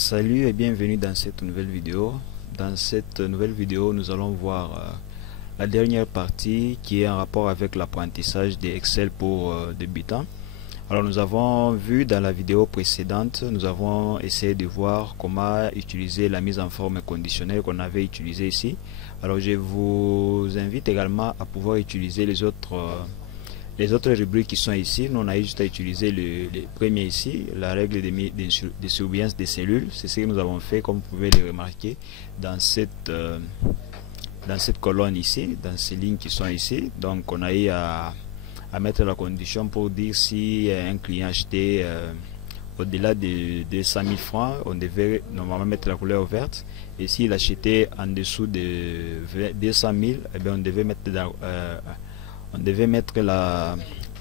Salut et bienvenue dans cette nouvelle vidéo. Dans cette nouvelle vidéo, nous allons voir la dernière partie qui est en rapport avec l'apprentissage de Excel pour débutants. Alors nous avons vu dans la vidéo précédente, nous avons essayé de voir comment utiliser la mise en forme conditionnelle qu'on avait utilisée ici. Alors je vous invite également à pouvoir utiliser les autres rubriques qui sont ici. Nous on a juste à utiliser le premier ici, la règle de surveillance des cellules. C'est ce que nous avons fait, comme vous pouvez le remarquer dans cette colonne ici, dans ces lignes qui sont ici. Donc on a eu à mettre la condition pour dire si un client achetait au-delà de 200 000 francs, on devait normalement mettre la couleur verte, et s'il achetait en dessous de 200 000, eh bien, on devait mettre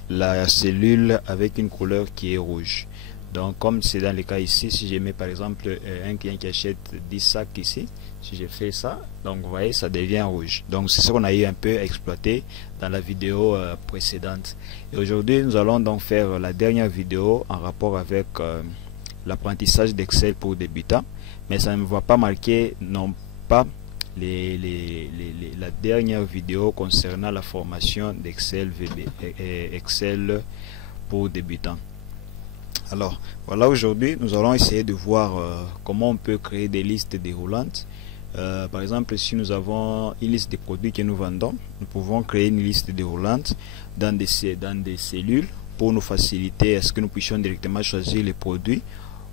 la cellule avec une couleur qui est rouge. Donc comme c'est dans le cas ici, si je mets par exemple un client qui achète 10 sacs ici, si je fais ça, donc vous voyez ça devient rouge. Donc c'est ce qu'on a eu un peu exploité dans la vidéo précédente. Et aujourd'hui nous allons donc faire la dernière vidéo en rapport avec l'apprentissage d'Excel pour débutants, mais ça ne va pas marquer non pas la dernière vidéo concernant la formation d'Excel VB et Excel pour débutants. Alors voilà, aujourd'hui nous allons essayer de voir comment on peut créer des listes déroulantes. Par exemple, si nous avons une liste de produits que nous vendons, nous pouvons créer une liste déroulante dans des cellules pour nous faciliter à ce que nous puissions directement choisir les produits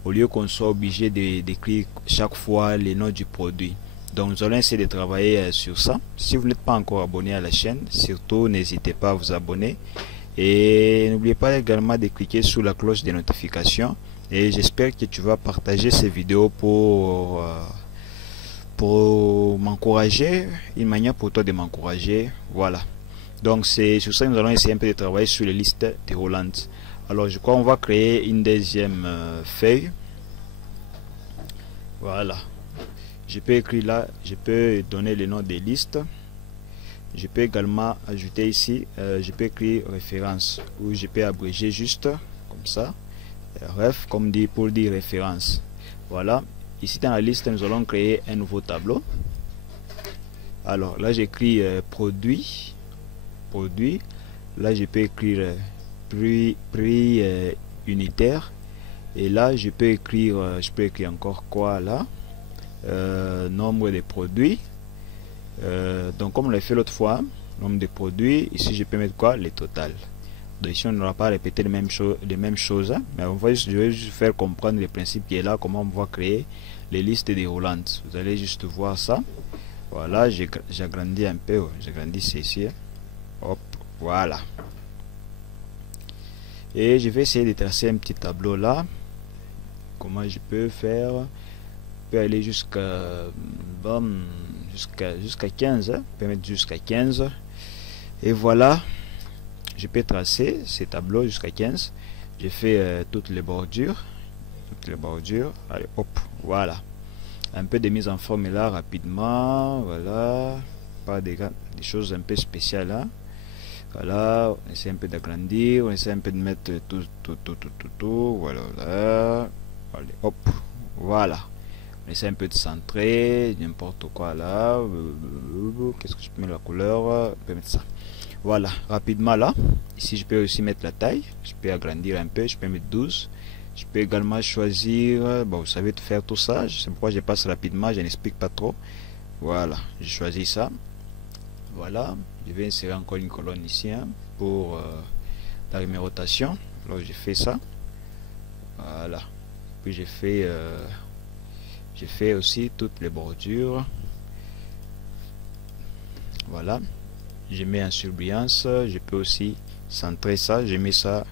au lieu qu'on soit obligé d'écrire chaque fois les noms du produit. Donc nous allons essayer de travailler sur ça. Si vous n'êtes pas encore abonné à la chaîne, surtout n'hésitez pas à vous abonner. Et n'oubliez pas également de cliquer sur la cloche des notifications. Et j'espère que tu vas partager ces vidéos pour m'encourager, une manière pour toi de m'encourager. Voilà. Donc c'est sur ça que nous allons essayer un peu de travailler sur les listes déroulantes. Alors je crois qu'on va créer une deuxième feuille. Voilà. Je peux écrire là, je peux donner le nom des listes. Je peux également ajouter ici, je peux écrire référence, ou je peux abréger juste comme ça, ref comme dit pour dire référence. Voilà. Ici dans la liste nous allons créer un nouveau tableau. Alors là j'écris produit. Là je peux écrire prix unitaire, et là je peux écrire encore quoi là, nombre de produits. Donc comme on l'a fait l'autre fois, nombre de produits. Ici je peux mettre quoi, le total. Donc ici on n'aura pas répété les mêmes choses, hein, mais je vais juste faire comprendre le principe qui est là, comment on va créer les listes déroulantes. Vous allez juste voir ça. Voilà, j'agrandis un peu, j'agrandis ici, hop, voilà. Et je vais essayer de tracer un petit tableau là. Comment je peux faire? Je peux aller jusqu'à 15, hein? Je peux mettre jusqu'à 15, et voilà, je peux tracer ces tableaux jusqu'à 15. J'ai fait toutes les bordures, allez hop, voilà, un peu de mise en forme là rapidement. Voilà, pas des choses un peu spéciales là. Voilà, on essaie un peu d'agrandir, on essaie un peu de mettre tout, voilà, là. Allez hop, voilà, on essaie un peu de centrer, n'importe quoi là. Qu'est-ce que je peux mettre, la couleur, je peux mettre ça. Voilà, rapidement là. Ici je peux aussi mettre la taille, je peux agrandir un peu, je peux mettre 12. Je peux également choisir, bon vous savez de faire tout ça, je sais pourquoi je passe rapidement, je n'explique pas trop. Voilà, je choisis ça. Voilà, je vais insérer encore une colonne ici, hein, pour la numérotation. Alors j'ai fait ça. Voilà, puis j'ai fait aussi toutes les bordures. Voilà, je mets en surbrillance. Je peux aussi centrer ça, je mets ça,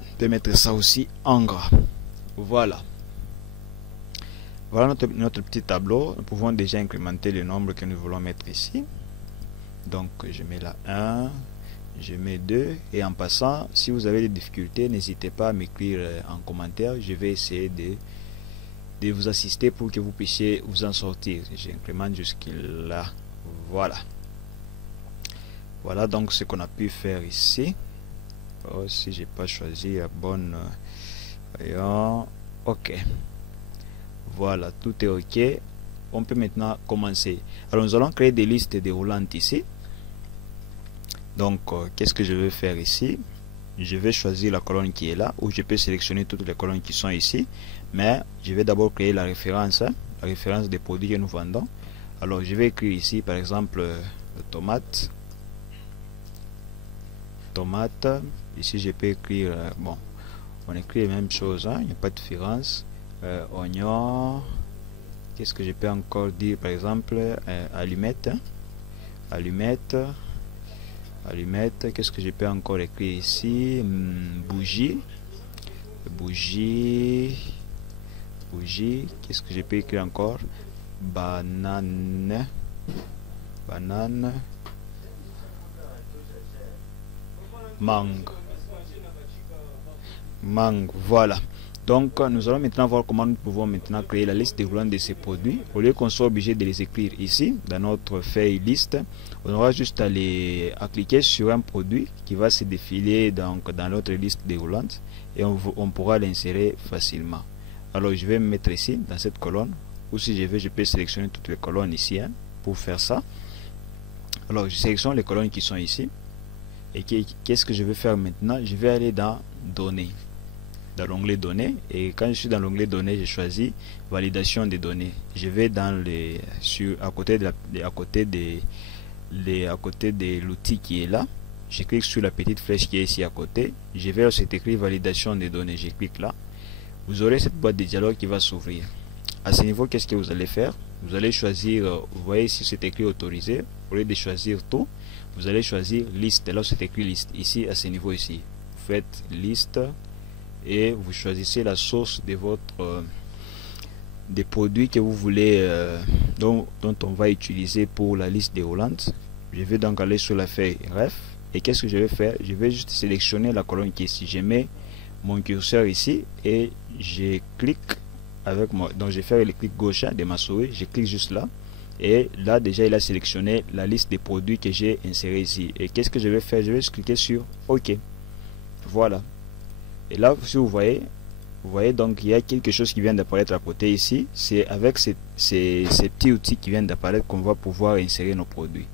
je peux mettre ça aussi en gras. Voilà, voilà notre petit tableau. Nous pouvons déjà incrémenter le nombre que nous voulons mettre ici. Donc je mets là 1, je mets 2, et en passant, si vous avez des difficultés, n'hésitez pas à m'écrire en commentaire. Je vais essayer de vous assister pour que vous puissiez vous en sortir. J'incrémente jusqu'à là. Voilà. Voilà donc ce qu'on a pu faire ici. Oh, si j'ai pas choisi la bonne, voyons, ok. Voilà, tout est ok. On peut maintenant commencer. Alors nous allons créer des listes déroulantes ici. Donc qu'est-ce que je vais faire ici? Je vais choisir la colonne qui est là, ou je peux sélectionner toutes les colonnes qui sont ici, mais je vais d'abord créer la référence des produits que nous vendons. Alors je vais écrire ici par exemple tomate. Ici je peux écrire bon, on écrit les mêmes choses, il n'y a pas de différence. Oignon, qu'est-ce que je peux encore dire? Par exemple allumette, allumette, qu'est-ce que je peux encore écrire ici? Bougie, qu'est-ce que je peux écrire encore? Banane, mangue, voilà. Donc nous allons maintenant voir comment nous pouvons maintenant créer la liste déroulante de ces produits. Au lieu qu'on soit obligé de les écrire ici dans notre feuille liste, on aura juste à cliquer sur un produit qui va se défiler donc dans notre liste déroulante et on pourra l'insérer facilement. Alors je vais me mettre ici dans cette colonne, ou si je veux je peux sélectionner toutes les colonnes ici pour faire ça. Alors je sélectionne les colonnes qui sont ici. Et qu'est-ce que je vais faire maintenant? Je vais aller dans données, dans l'onglet données, et quand je suis dans l'onglet données, je choisis validation des données. Je vais dans les à côté de l'outil qui est là, je clique sur la petite flèche qui est ici à côté, je vais c'est écrit validation des données, je clique là. Vous aurez cette boîte de dialogue qui va s'ouvrir. À ce niveau, qu'est-ce que vous allez faire? Vous allez choisir, vous voyez ici c'est écrit autorisé, au lieu de choisir tout, vous allez choisir liste. Là c'est écrit liste, ici à ce niveau ici, vous faites liste et vous choisissez la source de votre des produits que vous voulez dont on va utiliser pour la liste déroulante. Je vais donc aller sur la feuille ref, et qu'est-ce que je vais faire? Je vais juste sélectionner la colonne qui est ici, je mets mon curseur ici et je clique avec moi, donc je vais faire le clic gauche de ma souris, je clique juste là, et là déjà il a sélectionné la liste des produits que j'ai inséré ici. Et qu'est-ce que je vais faire? Je vais cliquer sur OK. Voilà, et là si vous voyez donc il y a quelque chose qui vient d'apparaître à côté ici. C'est avec ces petits outils qui viennent d'apparaître qu'on va pouvoir insérer nos produits.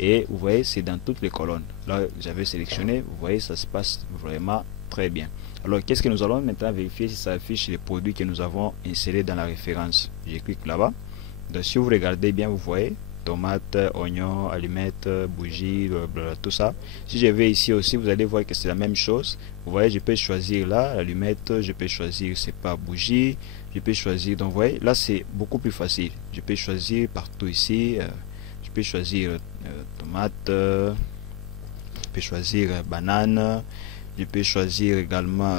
Et vous voyez c'est dans toutes les colonnes. Là j'avais sélectionné, vous voyez ça se passe vraiment très bien. Alors qu'est-ce que nous allons maintenant vérifier? Si ça affiche les produits que nous avons insérés dans la référence. Je clique là-bas. Donc si vous regardez bien, vous voyez tomate, oignon, allumette, bougie, tout ça. Si je vais ici aussi, vous allez voir que c'est la même chose. Vous voyez, je peux choisir là allumette, je peux choisir c'est pas bougie, je peux choisir. Donc vous voyez là c'est beaucoup plus facile. Je peux choisir partout ici. Je peux choisir tomate, je peux choisir banane. Je peux choisir également,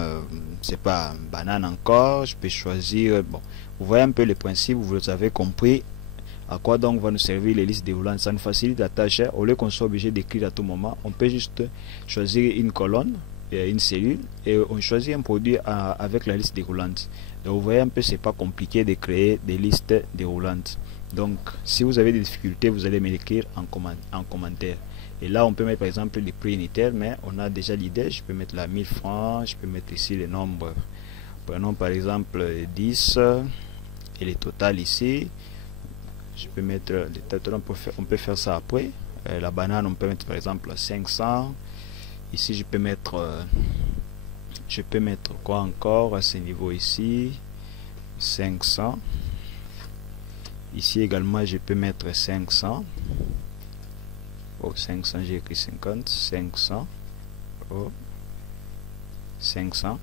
c'est pas banane encore. Je peux choisir, bon, vous voyez un peu le principe, vous avez compris à quoi donc va nous servir les listes déroulantes. Ça nous facilite la tâche. Au lieu qu'on soit obligé d'écrire à tout moment, on peut juste choisir une colonne, une cellule, et on choisit un produit avec la liste déroulante. Donc vous voyez un peu, c'est pas compliqué de créer des listes déroulantes. Donc si vous avez des difficultés, vous allez me l'écrire en commentaire. Et là on peut mettre par exemple les prix unitaires, mais on a déjà l'idée. Je peux mettre là 1000 francs, je peux mettre ici les nombres, prenons par exemple 10 et les totales ici. Je peux mettre les totales, on peut faire ça après. La banane on peut mettre par exemple 500. Ici je peux mettre quoi encore à ce niveau ici? 500. Ici également je peux mettre 500. Oh, 500, j'ai écrit 50, 500, oh, 500.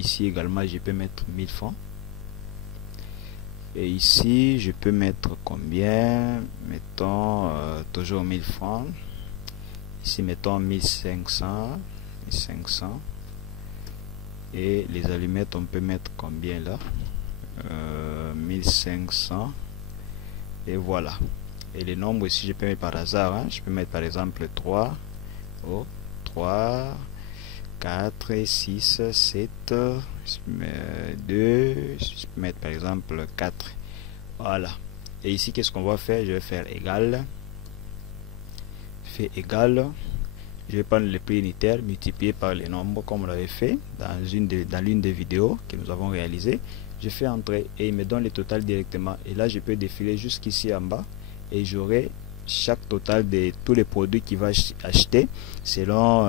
Ici également, je peux mettre 1000 francs. Et ici, je peux mettre combien? Mettons toujours 1000 francs. Ici, mettons 1500, 1500. Et les allumettes, on peut mettre combien là? 1500. Et voilà. Et les nombres ici je peux mettre par hasard, je peux mettre par exemple 3, 3, 4, 6, 7, 2, je peux mettre par exemple 4. Voilà. Et ici qu'est-ce qu'on va faire? Je vais faire égal, fait égal, Je vais prendre le prix unitaire multiplié par les nombres comme on l'avait fait dans l'une des vidéos que nous avons réalisées. Je fais entrer et il me donne le total directement. Et là, je peux défiler jusqu'ici en bas et j'aurai chaque total de tous les produits qu'il va acheter selon,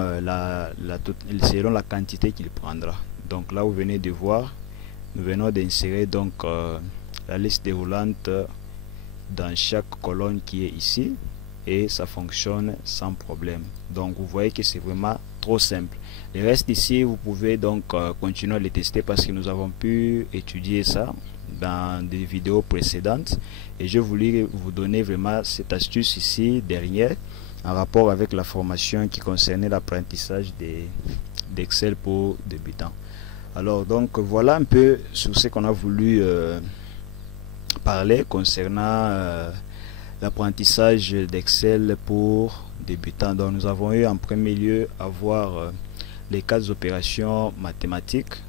selon la quantité qu'il prendra. Donc là, vous venez de voir, nous venons d'insérer donc la liste déroulante dans chaque colonne qui est ici et ça fonctionne sans problème. Donc vous voyez que c'est vraiment trop simple. Le reste ici, vous pouvez donc continuer à les tester parce que nous avons pu étudier ça dans des vidéos précédentes et je voulais vous donner vraiment cette astuce ici dernière en rapport avec la formation qui concernait l'apprentissage d'Excel pour débutants. Alors donc voilà un peu sur ce qu'on a voulu parler concernant l'apprentissage d'Excel pour débutants. Donc nous avons eu en premier lieu à voir les 4 opérations mathématiques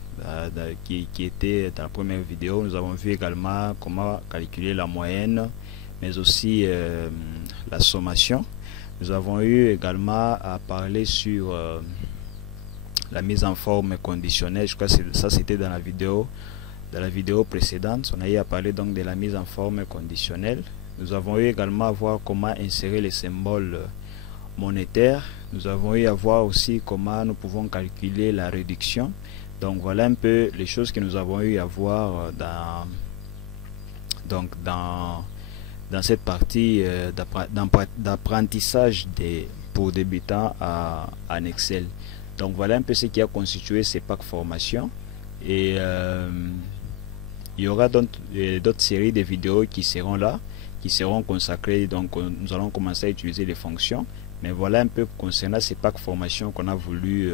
qui étaient dans la première vidéo. Nous avons vu également comment calculer la moyenne, mais aussi la sommation. Nous avons eu également à parler sur la mise en forme conditionnelle. Je crois que ça c'était dans la vidéo précédente. On a eu à parler donc de la mise en forme conditionnelle. Nous avons eu également à voir comment insérer les symboles monétaires. Nous avons eu à voir aussi comment nous pouvons calculer la réduction. Donc voilà un peu les choses que nous avons eu à voir dans cette partie d'apprentissage pour débutants en Excel. Donc voilà un peu ce qui a constitué ces packs formation. Et il y aura d'autres séries de vidéos qui seront là, qui seront consacrées. Donc nous allons commencer à utiliser les fonctions. Mais voilà un peu concernant ces packs formation qu'on a voulu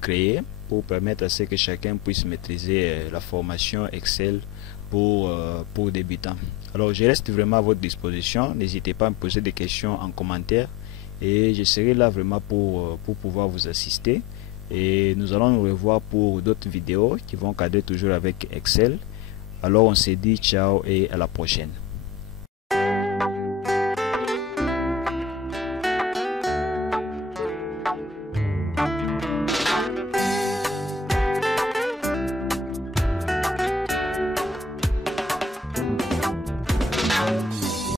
créer pour permettre à ce que chacun puisse maîtriser la formation Excel pour débutants. Alors je reste vraiment à votre disposition. N'hésitez pas à me poser des questions en commentaire et je serai là vraiment pour pouvoir vous assister. Et nous allons nous revoir pour d'autres vidéos qui vont cadrer toujours avec Excel. Alors on se dit ciao et à la prochaine.